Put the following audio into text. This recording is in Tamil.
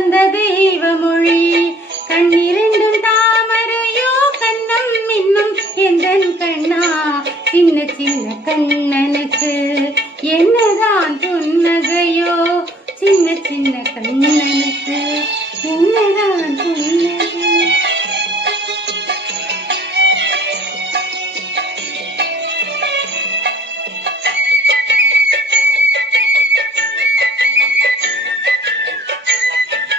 தந்த தெய்வ மொழி. கண்ணிரண்டும் தாமரையோ கண்ணம் இன்னும் எந்தன் கண்ணா சின்ன சின்ன கண்ணா.